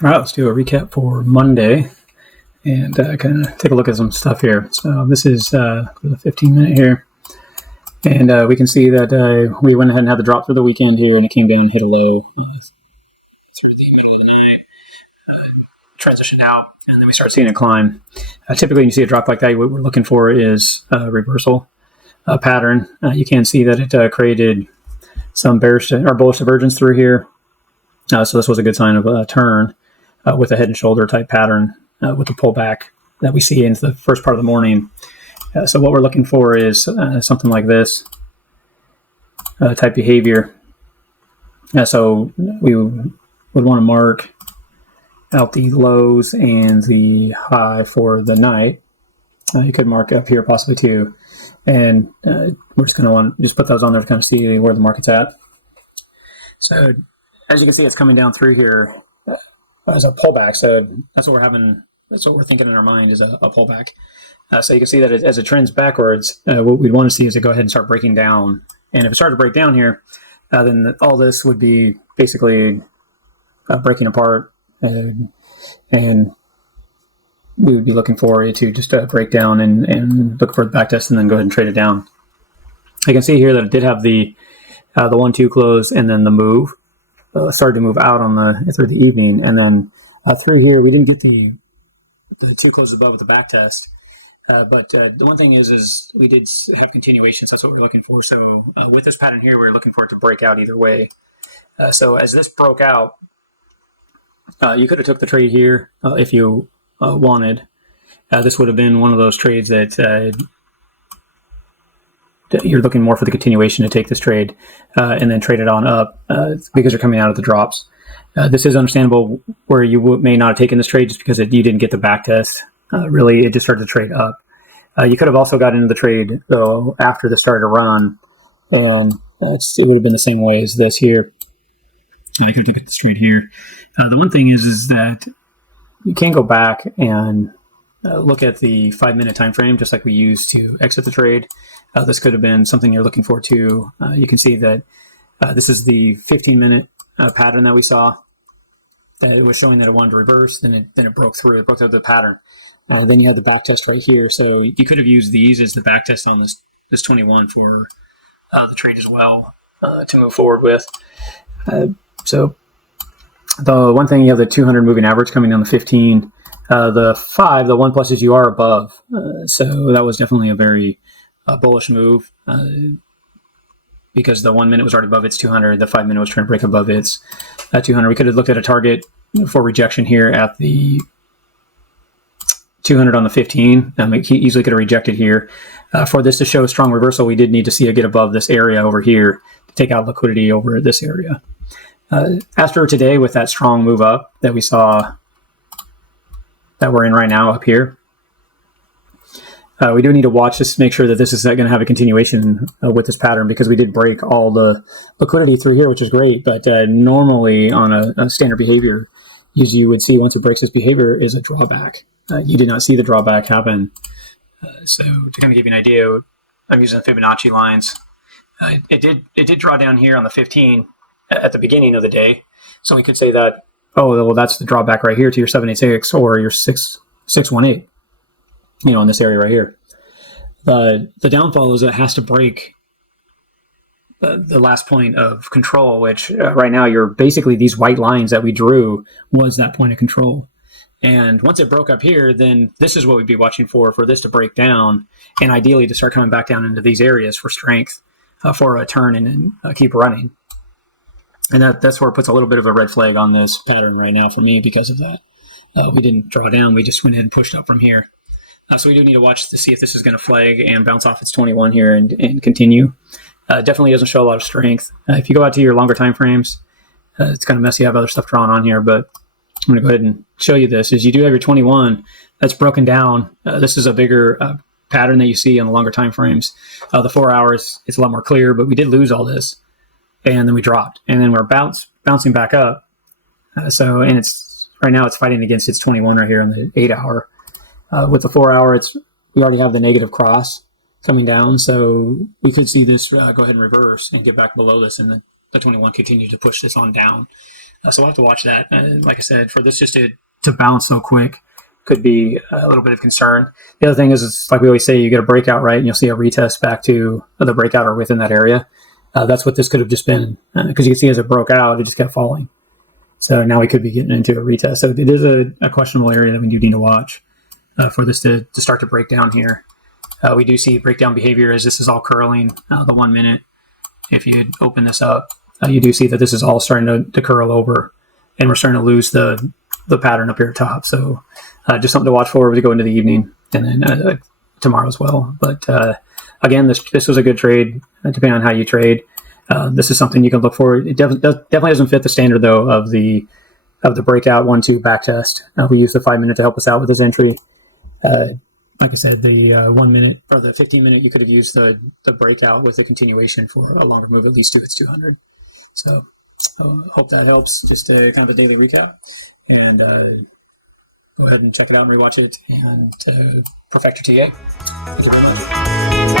All right, let's do a recap for Monday and kind of take a look at some stuff here. So this is the 15-minute here. And we can see that we went ahead and had the drop for the weekend here, and it came down and hit a low through the middle of the night, transitioned out, and then we start seeing a climb. Typically, when you see a drop like that, what we're looking for is a reversal pattern. You can see that it created some bearish or bullish divergence through here. So this was a good sign of a turn with a head and shoulder type pattern with the pullback that we see into the first part of the morning. So what we're looking for is something like this type behavior. So we would want to mark out the lows and the high for the night. You could mark up here possibly too. And we're just going to want to just put those on there to kind of see where the market's at. So as you can see, it's coming down through here as a pullback. So that's what we're having. That's what we're thinking in our mind is a pullback. So you can see that as it trends backwards, what we'd want to see is it go ahead and start breaking down. And if it started to break down here, then all this would be basically breaking apart, and we would be looking for it to just break down and look for the back test and then go ahead and trade it down. You can see here that it did have the 1-2 close and then the move. Started to move out on through the evening, and then through here we didn't get the 2 closes above with the back test. But the one thing is we did have continuations. That's what we're looking for. So with this pattern here, we're looking for it to break out either way. So as this broke out, you could have took the trade here if you wanted. This would have been one of those trades that you're looking more for the continuation to take this trade and then trade it on up because you're coming out of the drops. This is understandable where you may not have taken this trade just because you didn't get the back test. Really, it just started to trade up. You could have also got into the trade after this started to run, and it would have been the same way as this here. You could have taken this trade here. The one thing is that you can go back and look at the 5-minute time frame, just like we used to exit the trade. This could have been something you're looking for too. You can see that this is the 15-minute pattern that we saw. That it was showing that it wanted to reverse, then it broke through. It broke through the pattern. Then you had the back test right here. So you could have used these as the back test on this 21 for the trade as well to move forward with. So the one thing, you have the 200 moving average coming down the 15. The 5, the 1 pluses, you are above. So that was definitely a very bullish move because the 1 minute was already above its 200. The 5 minute was trying to break above its 200. We could have looked at a target for rejection here at the 200 on the 15. He easily could have rejected here. For this to show a strong reversal, we did need to see it get above this area over here to take out liquidity over this area. As for today, with that strong move up that we saw that we're in right now up here, we do need to watch this to make sure that this is going to have a continuation with this pattern, because we did break all the liquidity through here, which is great. But normally on a standard behavior, as you would see, once it breaks this behavior, is a drawback. You did not see the drawback happen. So to kind of give you an idea, I'm using Fibonacci lines. It did draw down here on the 15 at the beginning of the day. So we could say that, oh, well, that's the drawback right here to your 786 or your 618. In this area right here. The downfall is that it has to break the last point of control, which right now you're basically these white lines that we drew was that point of control. And once it broke up here, then this is what we'd be watching for this to break down, and ideally to start coming back down into these areas for strength for a turn and keep running. And that's where it puts a little bit of a red flag on this pattern right now for me because of that. We didn't draw down, we just went ahead and pushed up from here. So we do need to watch to see if this is going to flag and bounce off its 21 here and continue. Definitely doesn't show a lot of strength. If you go out to your longer time frames, it's kind of messy. You have other stuff drawn on here, but I'm going to go ahead and show you this. Is you do have your 21 that's broken down. This is a bigger pattern that you see on the longer time frames. The 4 hours, it's a lot more clear, but we did lose all this, and then we dropped, and then we're bouncing back up. And it's right now it's fighting against its 21 right here in the 8 hour. With the 4 hour, we already have the negative cross coming down, so we could see this go ahead and reverse and get back below this, and the 21 continue to push this on down. So we'll have to watch that. Like I said, for this just to bounce so quick could be a little bit of concern. The other thing is, it's like we always say, you get a breakout, right? And you'll see a retest back to the breakout or within that area. That's what this could have just been, because you can see as it broke out, it just kept falling. So now we could be getting into a retest. So it is a questionable area that we do need to watch for this to start to break down here. We do see breakdown behavior as this is all curling the 1 minute. If you open this up, you do see that this is all starting to curl over, and we're starting to lose the pattern up here at top. So just something to watch for as we go into the evening, and then tomorrow as well. But again, this was a good trade, depending on how you trade. This is something you can look for. It definitely doesn't fit the standard though of the breakout 1-2 back test. We used the 5 minute to help us out with this entry. Like I said, the 1 minute or the 15 minute, you could have used the breakout with a continuation for a longer move, at least to its 200. So hope that helps. Just kind of a daily recap, and go ahead and check it out and rewatch it and perfect your TA. Thank you very much.